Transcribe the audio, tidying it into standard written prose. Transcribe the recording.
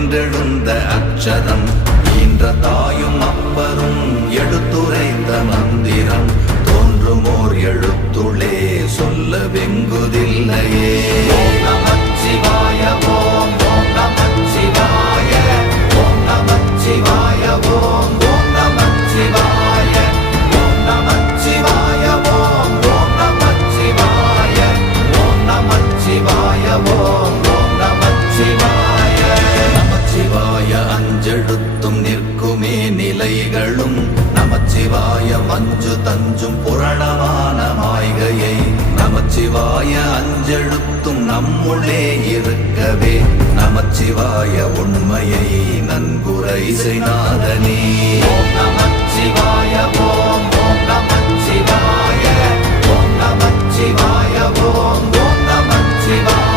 என்றெழுந்த அக்ஷரம் ஈன்ற தாயும் அப்பரும் எடுத்துரைத்த மந்திரம் தோன்றுமோர் எழுத்துளே சொல்ல வெங்குதில்லையே. ஓம் நமச்சிவாய ஓம் ஓம் நமச்சிவாய ஓம் நமச்சிவாய ஓம் ஓம் நமச்சிவாய ஓம் நமச்சிவாய ஓம் ஓம் நமச்சிவாய ஓம் நமச்சிவாய ஓம் ஓம் நமச்சிவாய. நமச்சிவாய அஞ்செழுத்தும் நிற்குமே நிலைகளும் நமச்சிவாய மஞ்சு தஞ்சும் புரணமான மாய்கையை நமச்சிவாய அஞ்செழுத்தும் நம்முள்ளே இருக்கவே நமச்சிவாய உண்மையை நன்குரை செய்நாதனே. ஓம் நமச்சிவாய ஓம் ஓம் நமச்சிவாய ஓம் நமச்சிவாய ஓம் ஓம் நமச்சிவாய